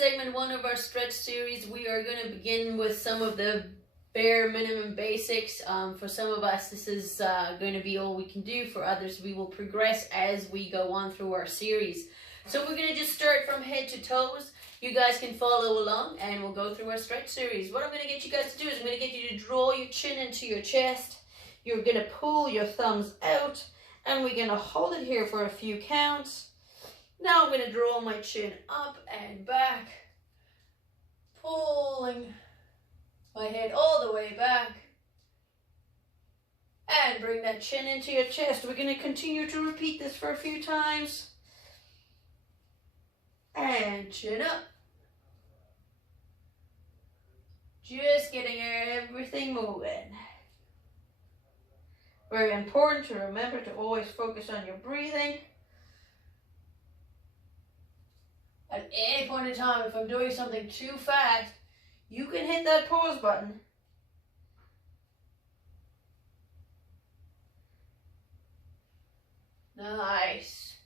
segment 1 of our stretch series. We are going to begin with some of the bare minimum basics. For some of us, this is going to be all we can do. For others, we will progress as we go on through our series. So we're going to just start from head to toes. You guys can follow along and we'll go through our stretch series. What I'm going to get you guys to do is I'm going to get you to draw your chin into your chest. You're going to pull your thumbs out and we're going to hold it here for a few counts. Now I'm going to draw my chin up and back, pulling my head all the way back, and bring that chin into your chest. We're going to continue to repeat this for a few times. And chin up. Just getting everything moving. Very important to remember to always focus on your breathing. At any point in time, if I'm doing something too fast, you can hit that pause button. Nice.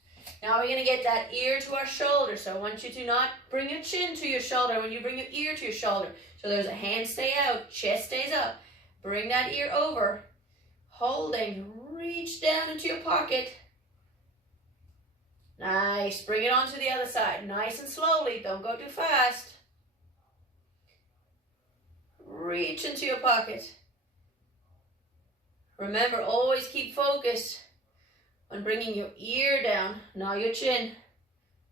Now we're going to get that ear to our shoulder. So I want you to not bring your chin to your shoulder when you bring your ear to your shoulder. So there's a hand stay out, chest stays up. Bring that ear over. Holding, reach down into your pocket. Nice. Bring it onto the other side. Nice and slowly. Don't go too fast. Reach into your pocket. Remember, always keep focus on bringing your ear down. Now your chin.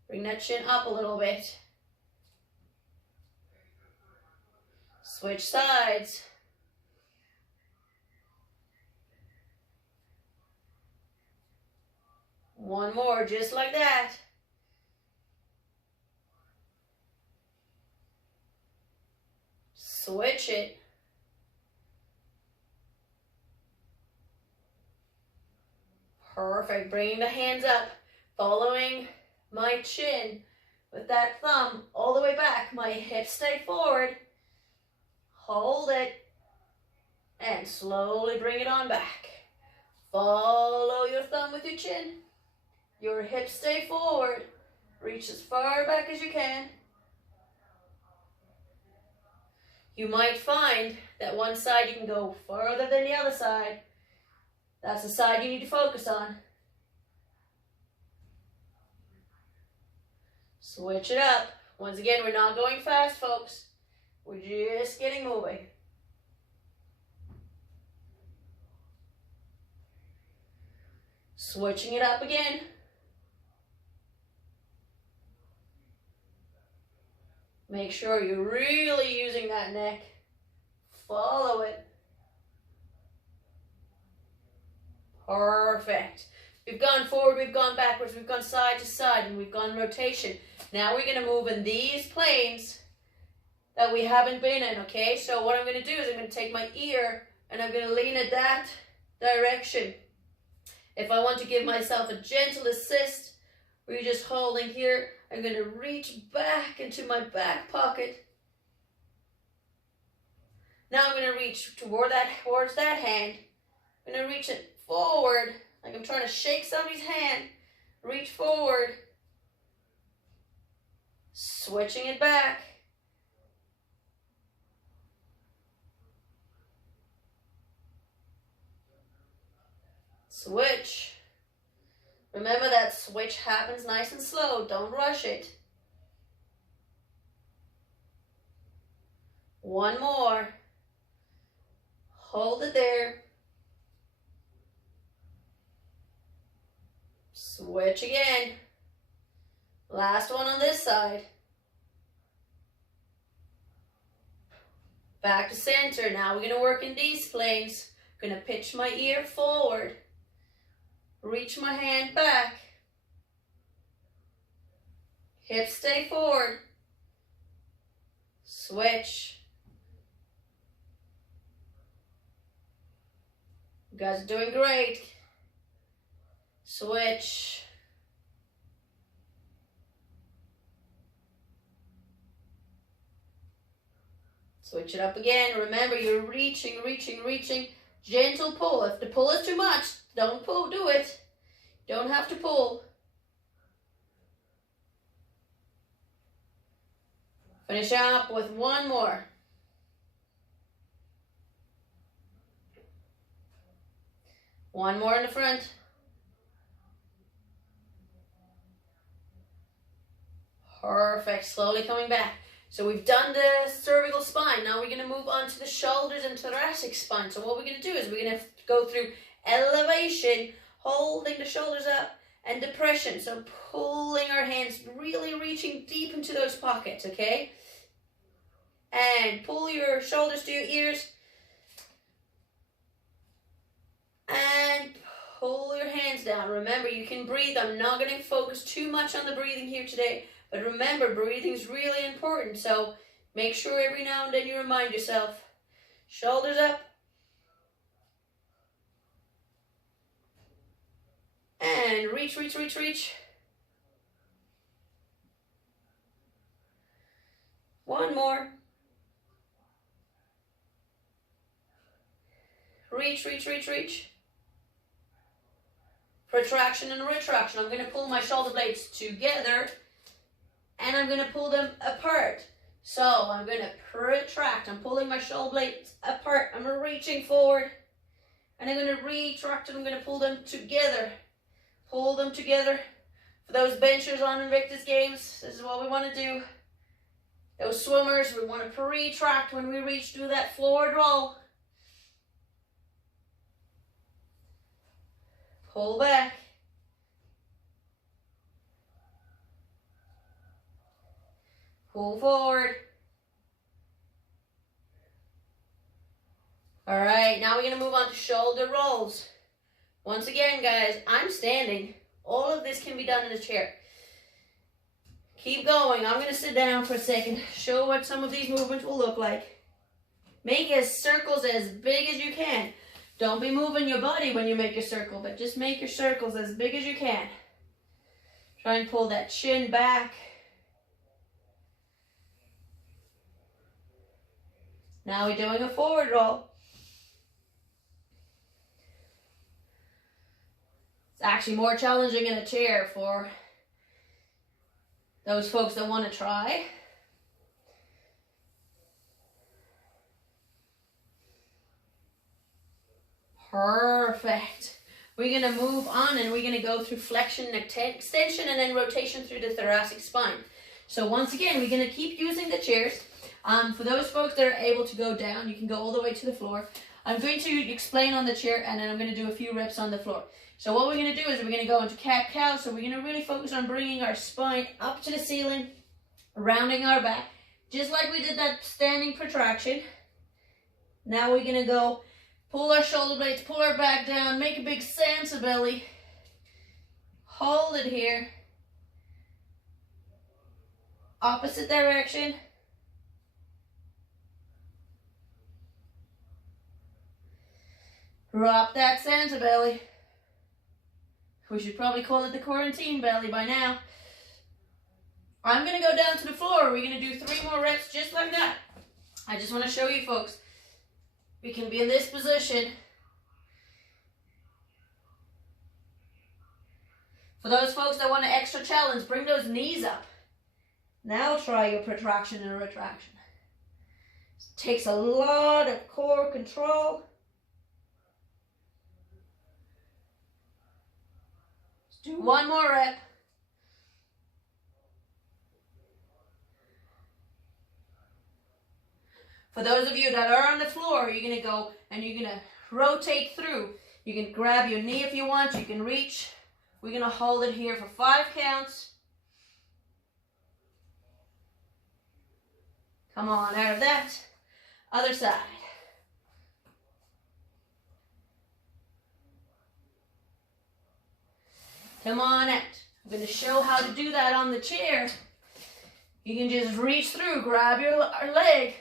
Bring that chin up a little bit. Switch sides. One more, just like that. Switch it. Perfect. Bringing the hands up, following my chin with that thumb all the way back. My hips stay forward. Hold it. And slowly bring it on back. Follow your thumb with your chin. Your hips stay forward. Reach as far back as you can. You might find that one side you can go further than the other side. That's the side you need to focus on. Switch it up. Once again, we're not going fast, folks. We're just getting moving. Switching it up again. Make sure you're really using that neck. Follow it. Perfect. We've gone forward, we've gone backwards, we've gone side to side, and we've gone rotation. Now we're going to move in these planes that we haven't been in, okay? So what I'm going to do is I'm going to take my ear and I'm going to lean it that direction. If I want to give myself a gentle assist, we're just holding here. I'm going to reach back into my back pocket. Now I'm going to reach towards that hand. I'm going to reach it forward, like I'm trying to shake somebody's hand. Reach forward. Switching it back. Switch. Remember that switch happens nice and slow. Don't rush it. One more. Hold it there. Switch again. Last one on this side. Back to center. Now we're going to work in these planes. I'm going to pitch my ear forward. Reach my hand back. Hips stay forward. Switch. You guys are doing great. Switch. Switch it up again. Remember, you're reaching. Gentle pull. If the pull is too much, don't pull, do it. Don't have to pull. Finish up with one more. One more in the front. Perfect. Slowly coming back. So we've done the cervical spine. Now we're going to move on to the shoulders and thoracic spine. So what we're going to do is we're going to go through elevation, holding the shoulders up, and depression. So pulling our hands, really reaching deep into those pockets, okay? And pull your shoulders to your ears. And pull your hands down. Remember, you can breathe. I'm not going to focus too much on the breathing here today. But remember, breathing is really important. So make sure every now and then you remind yourself. Shoulders up. And reach, reach, reach, reach. One more. Reach, reach, reach, reach. Protraction and retraction. I'm going to pull my shoulder blades together and I'm going to pull them apart. So I'm going to protract. I'm pulling my shoulder blades apart. I'm reaching forward and I'm going to retract and I'm going to pull them together. Pull them together. For those benchers on Invictus Games, this is what we want to do. Those swimmers, we want to retract when we reach through that forward roll. Pull back. Pull forward. All right, now we're going to move on to shoulder rolls. Once again, guys, I'm standing. All of this can be done in a chair. Keep going. I'm going to sit down for a second, show what some of these movements will look like. Make circles as big as you can. Don't be moving your body when you make your circle, but just make your circles as big as you can. Try and pull that chin back. Now we're doing a forward roll. It's actually more challenging in a chair for those folks that want to try. Perfect. We're going to move on and we're going to go through flexion and extension and then rotation through the thoracic spine. So once again, we're going to keep using the chairs. For those folks that are able to go down, you can go all the way to the floor. I'm going to explain on the chair and then I'm going to do a few reps on the floor. So what we're going to do is we're going to go into cat-cow. So we're going to really focus on bringing our spine up to the ceiling, rounding our back, just like we did that standing protraction. Now we're going to go pull our shoulder blades, pull our back down, make a big sense of belly. Hold it here. Opposite direction. Drop that sense of belly. We should probably call it the quarantine belly by now. I'm going to go down to the floor. We're going to do 3 more reps just like that. I just want to show you folks. We can be in this position. For those folks that want an extra challenge, bring those knees up. Now try your protraction and retraction. It takes a lot of core control. Let's do 1 more rep. For those of you that are on the floor, you're going to go and you're going to rotate through. You can grab your knee if you want. You can reach. We're going to hold it here for 5 counts. Come on, out of that. Other side. Come on out. I'm going to show how to do that on the chair. You can just reach through, grab your leg.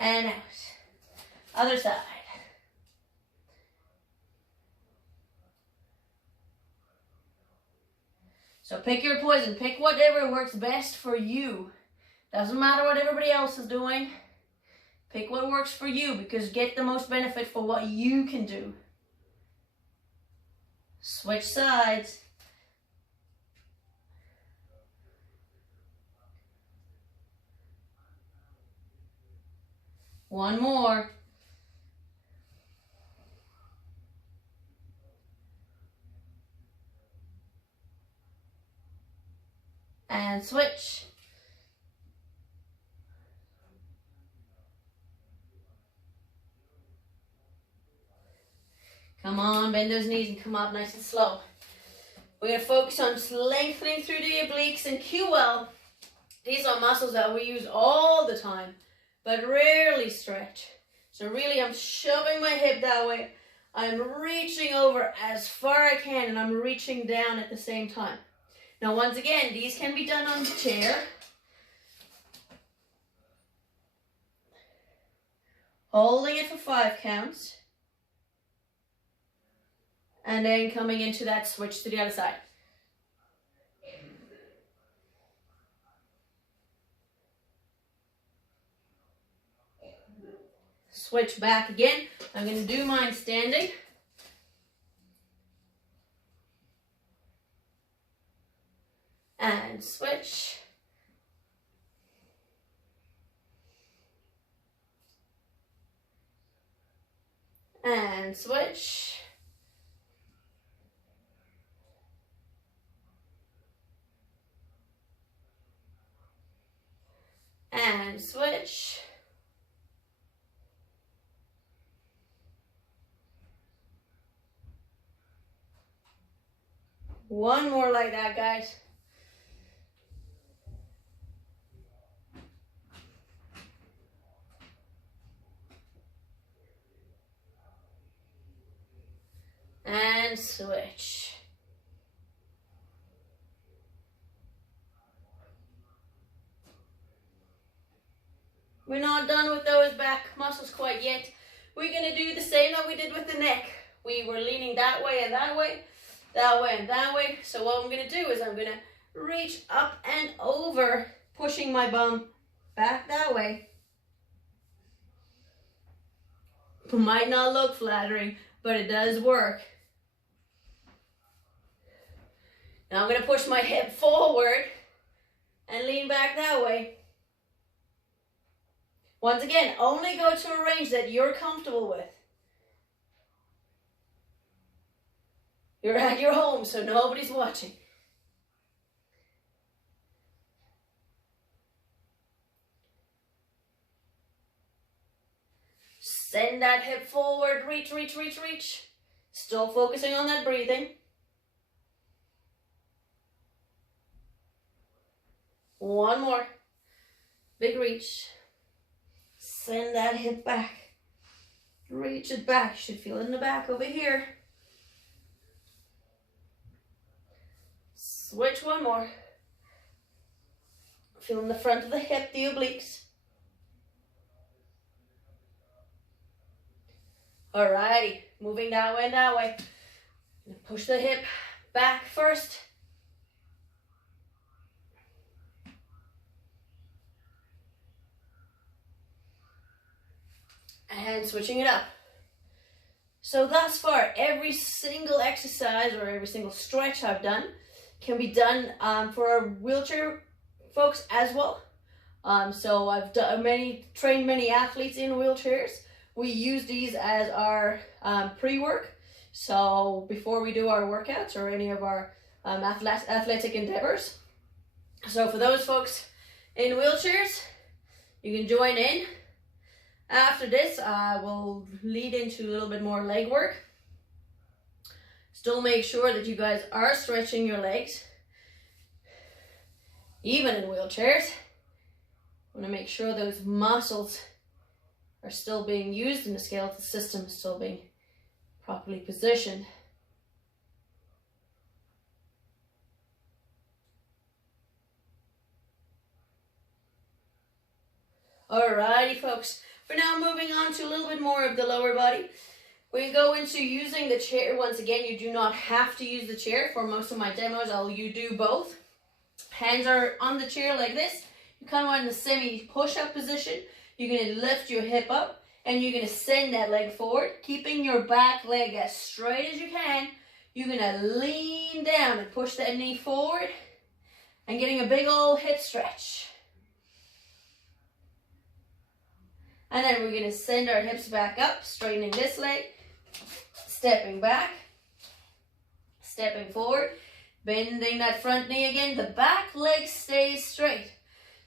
And out. Other side. So pick your poison. Pick whatever works best for you. Doesn't matter what everybody else is doing. Pick what works for you because get the most benefit for what you can do. Switch sides. One more. And switch. Come on, bend those knees and come up nice and slow. We're going to focus on lengthening through the obliques and QL. These are muscles that we use all the time, but rarely stretch. So really, I'm shoving my hip that way. I'm reaching over as far I can, and I'm reaching down at the same time. Now, once again, these can be done on the chair. Holding it for 5 counts. And then coming into that switch to the other side. Switch back again. I'm going to do mine standing. And switch. And switch. And switch. One more like that, guys. And switch. We're not done with those back muscles quite yet. We're going to do the same that we did with the neck. We were leaning that way and that way, that way and that way. So what I'm going to do is I'm going to reach up and over, pushing my bum back that way. It might not look flattering, but it does work. Now I'm going to push my hip forward and lean back that way. Once again, only go to a range that you're comfortable with. You're at your home, so nobody's watching. Send that hip forward, reach, reach, reach, reach. Still focusing on that breathing. One more. Big reach. Send that hip back. Reach it back. You should feel it in the back over here. Switch one more. Feel in the front of the hip, the obliques. Alrighty, moving that way and that way. Push the hip back first. And switching it up. So thus far, every single exercise or every single stretch I've done can be done for our wheelchair folks as well. So I've trained many athletes in wheelchairs. We use these as our pre-work. So before we do our workouts or any of our athletic endeavors. So for those folks in wheelchairs, you can join in. After this, we'll lead into a little bit more leg work. Still make sure that you guys are stretching your legs. Even in wheelchairs, want to make sure those muscles are still being used and the skeletal system is still being properly positioned. Alrighty, folks. We're now moving on to a little bit more of the lower body. We go into using the chair. Once again, you do not have to use the chair. For most of my demos, you do both. Hands are on the chair like this. You kind of want in the semi push-up position. You're going to lift your hip up and you're going to send that leg forward, keeping your back leg as straight as you can. You're going to lean down and push that knee forward and getting a big old hip stretch. And then we're going to send our hips back up, straightening this leg, stepping back, stepping forward, bending that front knee again. The back leg stays straight.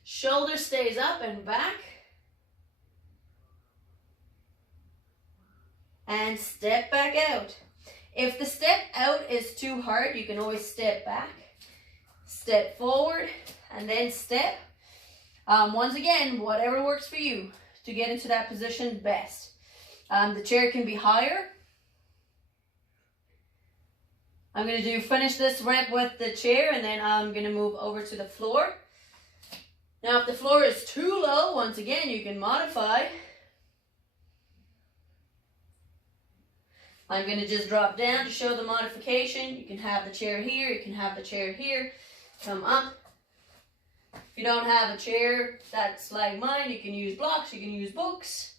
Shoulder stays up and back. And step back out. If the step out is too hard, you can always step back, step forward, and then step. Once again, whatever works for you to get into that position best. The chair can be higher. I'm going to finish this rep with the chair, and then I'm going to move over to the floor. Now, if the floor is too low, once again, you can modify. I'm going to just drop down to show the modification. You can have the chair here, you can have the chair here. Come up. If you don't have a chair that's like mine, you can use blocks, you can use books.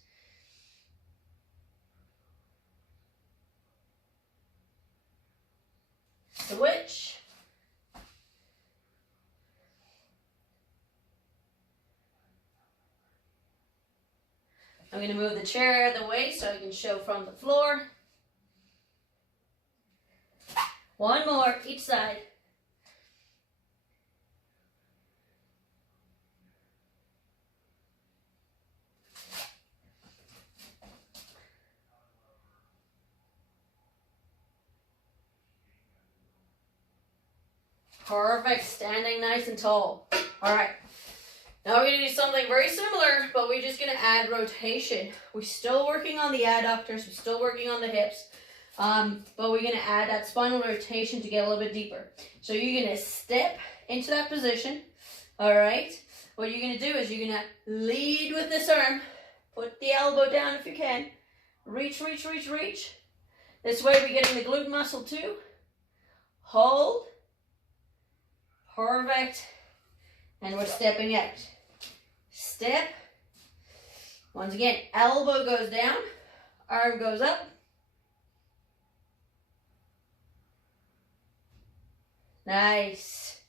Switch. I'm going to move the chair out of the way so I can show from the floor. One more, each side. Perfect, standing nice and tall. All right, now we're gonna do something very similar, but we're just gonna add rotation. We're still working on the adductors, we're still working on the hips, but we're gonna add that spinal rotation to get a little bit deeper. So you're gonna step into that position, all right? What you're gonna do is you're gonna lead with this arm, put the elbow down if you can, reach, reach, reach, reach. This way we're getting the glute muscle too. Hold. Perfect. And we're stepping out. Step. Once again, elbow goes down, arm goes up. Nice.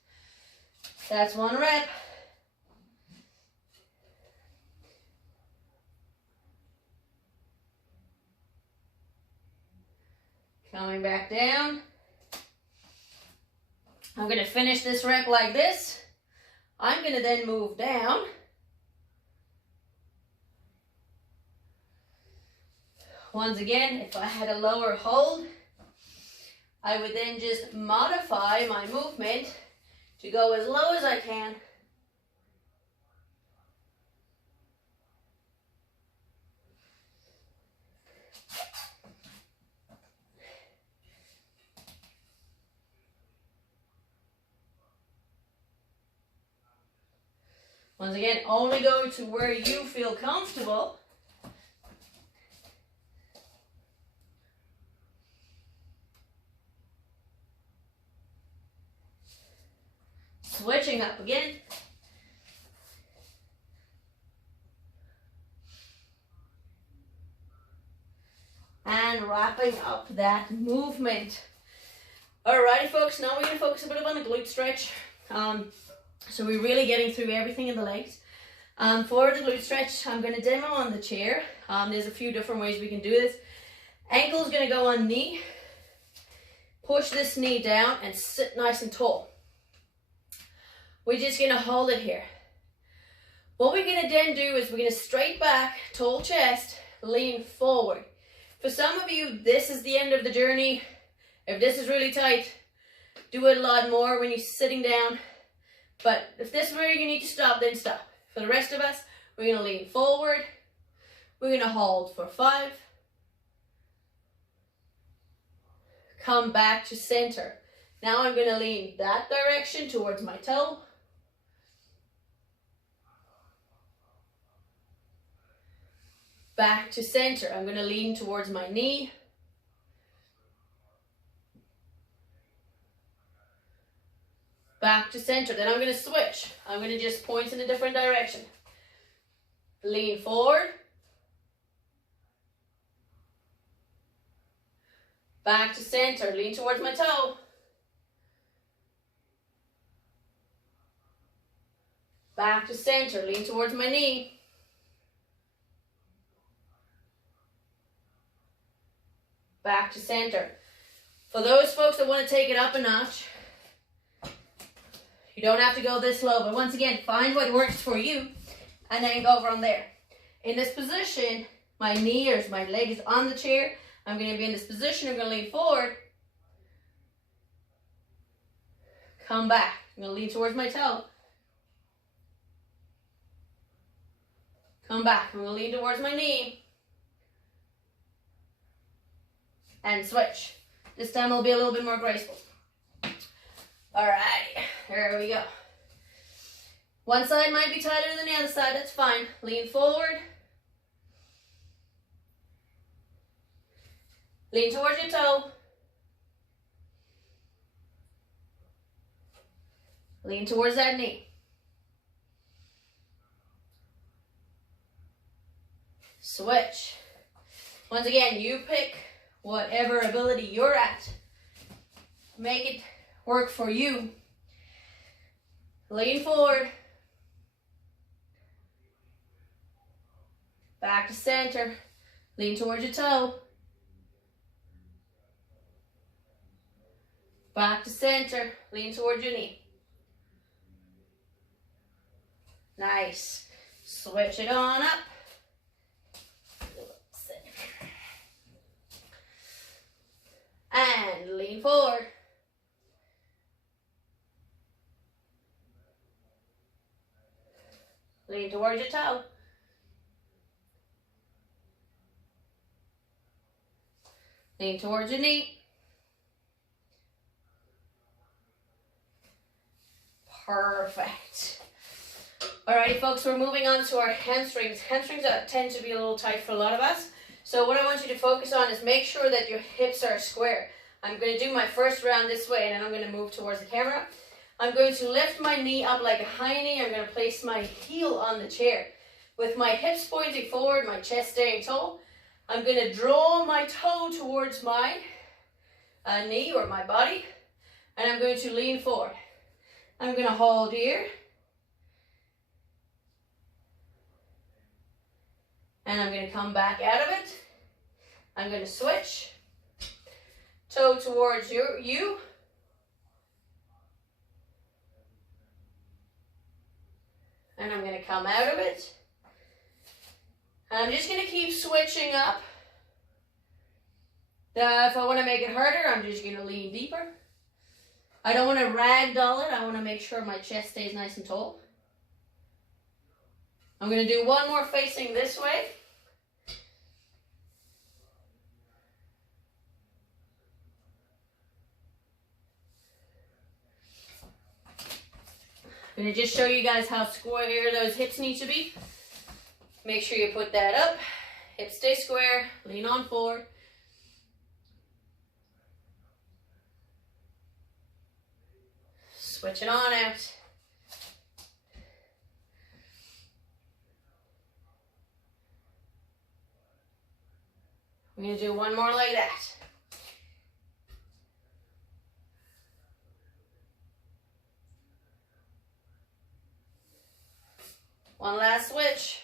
That's one rep. Coming back down. I'm going to finish this rep like this. I'm going to then move down. Once again, if I had a lower hold, I would then just modify my movement to go as low as I can. Once again, only go to where you feel comfortable. Switching up again. And wrapping up that movement. Alrighty folks, now we're going to focus a bit on the glute stretch. So we're really getting through everything in the legs. For the glute stretch, I'm going to demo on the chair. There's a few different ways we can do this. Ankle's going to go on knee. Push this knee down and sit nice and tall. We're just going to hold it here. What we're going to then do is we're going to straight back, tall chest, lean forward. For some of you, this is the end of the journey. If this is really tight, do it a lot more when you're sitting down. But if this is where you need to stop, then stop. For the rest of us, we're going to lean forward. We're going to hold for 5. Come back to center. Now I'm going to lean that direction towards my toe. Back to center. I'm going to lean towards my knee. Back to center. Then I'm going to switch. I'm going to just point in a different direction. Lean forward. Back to center. Lean towards my toe. Back to center. Lean towards my knee. back to center. For those folks that want to take it up a notch, you don't have to go this low, but once again, find what works for you and then go from there. In this position, my knee or my leg is on the chair. I'm going to be in this position. I'm going to lean forward. Come back. I'm going to lean towards my toe. Come back. I'm going to lean towards my knee. And switch. This time it'll be a little bit more graceful. All right. There we go. One side might be tighter than the other side. That's fine. Lean forward. Lean towards your toe. Lean towards that knee. Switch. Once again, you pick whatever ability you're at. Make it work for you. Lean forward. Back to center. Lean towards your toe. Back to center. Lean towards your knee. Nice. Switch it on up. And lean forward. Lean towards your toe. Lean towards your knee. Perfect. Alrighty folks, we're moving on to our hamstrings. Hamstrings tend to be a little tight for a lot of us. So what I want you to focus on is make sure that your hips are square. I'm going to do my first round this way and then I'm going to move towards the camera. I'm going to lift my knee up like a high knee. I'm going to place my heel on the chair. With my hips pointing forward, my chest staying tall, I'm going to draw my toe towards my knee or my body and I'm going to lean forward. I'm going to hold here. And I'm going to come back out of it. I'm going to switch. Toe towards you. And I'm going to come out of it. And I'm just going to keep switching up. If I want to make it harder, I'm just going to lean deeper. I don't want to ragdoll it. I want to make sure my chest stays nice and tall. I'm going to do one more facing this way. I'm going to just show you guys how square those hips need to be. Make sure you put that up. Hips stay square. Lean on forward. Switch it on out. I'm going to do one more like that. One last switch.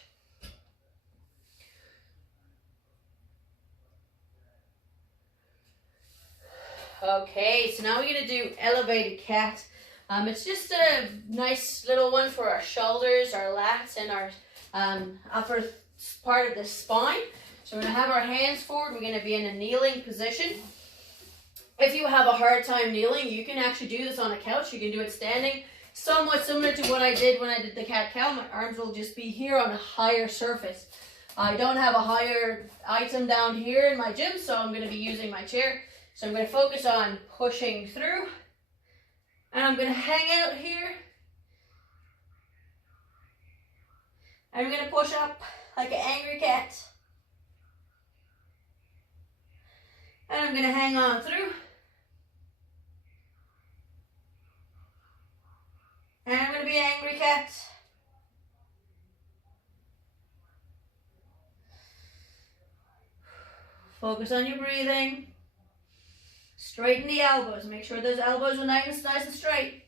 Okay, so now we're going to do elevated cat. It's just a nice little one for our shoulders, our lats, and our upper part of the spine. So we're going to have our hands forward. We're going to be in a kneeling position. If you have a hard time kneeling, you can actually do this on a couch. You can do it standing. Somewhat similar to what I did when I did the cat-cow. My arms will just be here on a higher surface. I don't have a higher item down here in my gym, so I'm going to be using my chair. So I'm going to focus on pushing through. And I'm going to hang out here. I'm going to push up like an angry cat. And I'm going to hang on through. And I'm going to be angry cat. Focus on your breathing. Straighten the elbows. Make sure those elbows are nice and straight.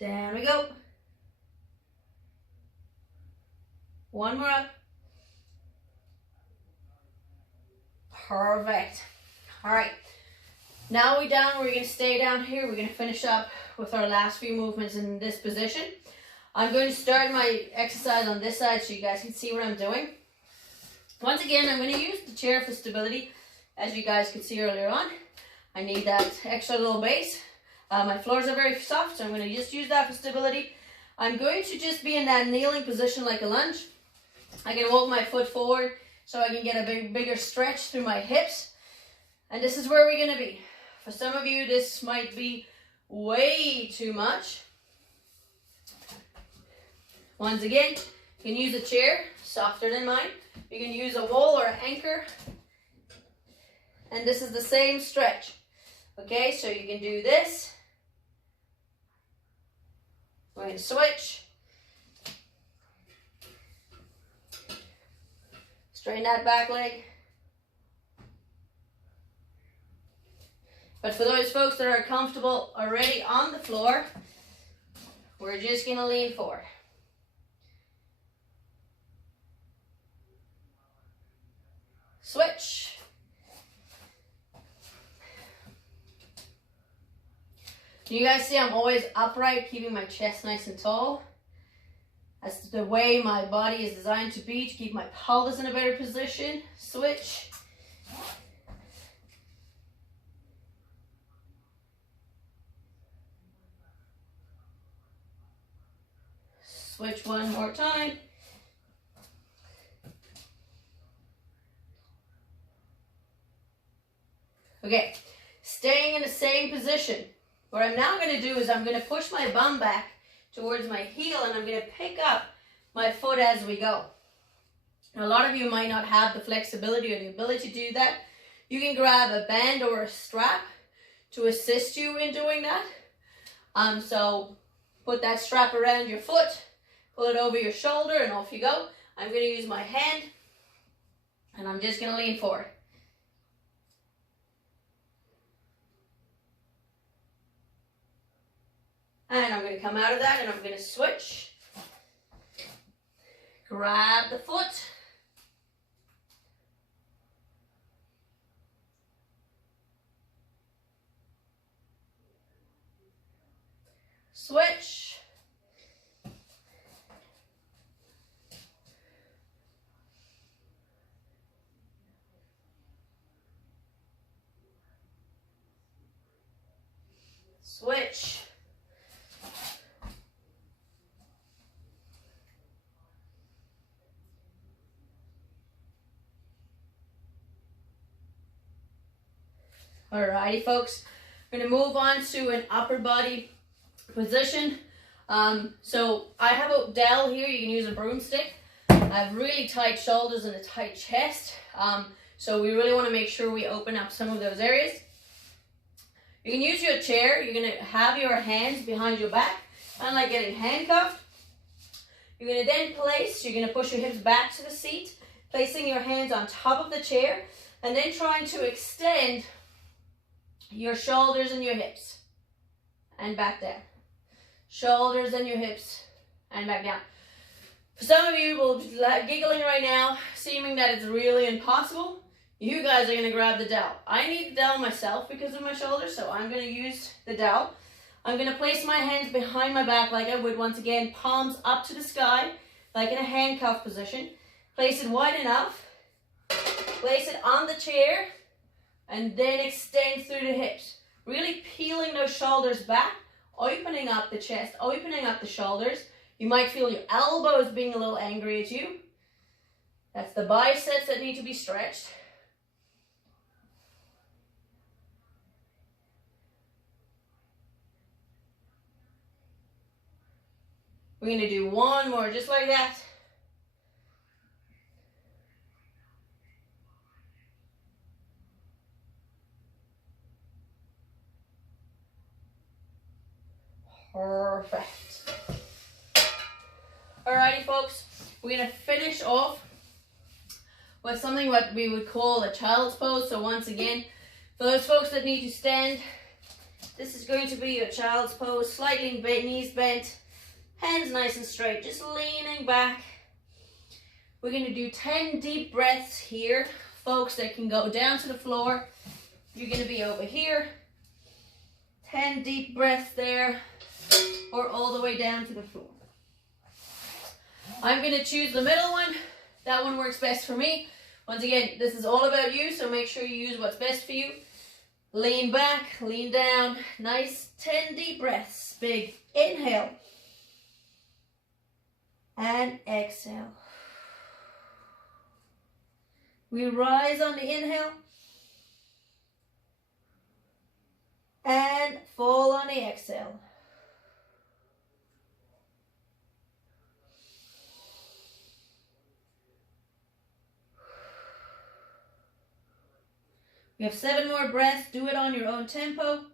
Down we go. One more up. Perfect. All right. Now we're down. We're going to stay down here. We're going to finish up with our last few movements in this position. I'm going to start my exercise on this side so you guys can see what I'm doing. Once again, I'm going to use the chair for stability. As you guys could see earlier on, I need that extra little base. My floors are very soft, so I'm going to just use that for stability. I'm going to just be in that kneeling position like a lunge. I can walk my foot forward so I can get a bigger stretch through my hips. And this is where we're going to be. For some of you, this might be way too much. Once again, you can use a chair, softer than mine. You can use a wall or an anchor. And this is the same stretch. Okay, so you can do this. We're going to switch. Straighten that back leg. But for those folks that are comfortable already on the floor, we're just going to lean forward. Switch. You guys see I'm always upright, keeping my chest nice and tall. That's the way my body is designed to be, to keep my pelvis in a better position. Switch. Switch one more time. Okay, staying in the same position. What I'm now going to do is I'm going to push my bum back towards my heel and I'm going to pick up my foot as we go. Now, a lot of you might not have the flexibility or the ability to do that. You can grab a band or a strap to assist you in doing that. So put that strap around your foot, pull it over your shoulder and off you go. I'm going to use my hand and I'm just going to lean forward. And I'm going to come out of that and I'm going to switch. Grab the foot. Switch. Switch. Alrighty, folks, we're going to move on to an upper body position. So I have a dowel here. You can use a broomstick. I have really tight shoulders and a tight chest. So we really want to make sure we open up some of those areas. You can use your chair. You're going to have your hands behind your back, kind of like getting handcuffed. You're going to then you're going to push your hips back to the seat, placing your hands on top of the chair, and then trying to extend your shoulders and your hips and back down. Shoulders and your hips and back down. For some of you will be giggling right now, seeming that it's really impossible. You guys are going to grab the dowel. I need the dowel myself because of my shoulders, so I'm going to use the dowel. I'm going to place my hands behind my back like I would once again, palms up to the sky, like in a handcuff position. Place it wide enough. Place it on the chair. And then extend through the hips. Really peeling those shoulders back, opening up the chest, opening up the shoulders. You might feel your elbows being a little angry at you. That's the biceps that need to be stretched. We're going to do one more just like that. Perfect. Alrighty, folks, we're going to finish off with something what we would call a child's pose. So once again, for those folks that need to stand, this is going to be your child's pose. Slightly bent, knees bent, hands nice and straight, just leaning back. We're going to do 10 deep breaths here. Folks, that can go down to the floor. You're going to be over here. 10 deep breaths there, or all the way down to the floor. I'm going to choose the middle one. That one works best for me. Once again, this is all about you, so make sure you use what's best for you. Lean back, lean down. Nice 10 deep breaths. Big inhale. And exhale. We rise on the inhale. And fall on the exhale. We have 7 more breaths. Do it on your own tempo.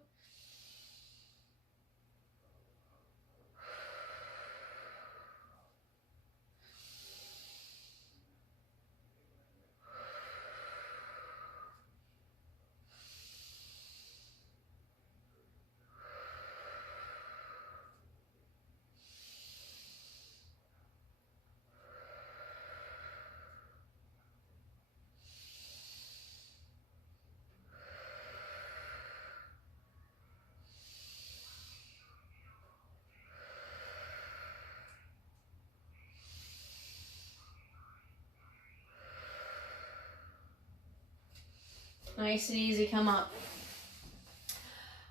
Nice and easy, come up.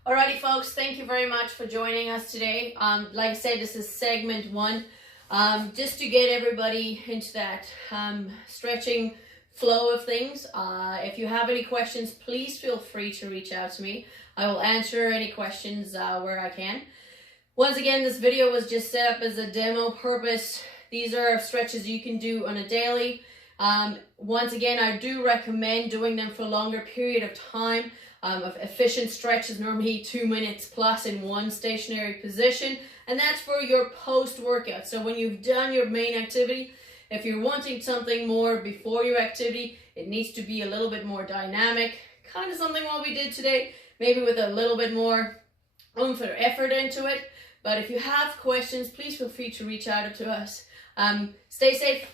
Alrighty folks, thank you very much for joining us today. Like I said, this is segment 1. Just to get everybody into that stretching flow of things. If you have any questions, please feel free to reach out to me. I will answer any questions where I can. Once again, this video was just set up as a demo purpose. These are stretches you can do on a daily. Once again, I do recommend doing them for a longer period of time. Efficient stretch is normally 2 minutes plus in one stationary position, and that's for your post-workout. So when you've done your main activity, if you're wanting something more before your activity, it needs to be a little bit more dynamic, kind of something what we did today, maybe with a little bit more oomph or effort into it. But if you have questions, please feel free to reach out to us. Stay safe.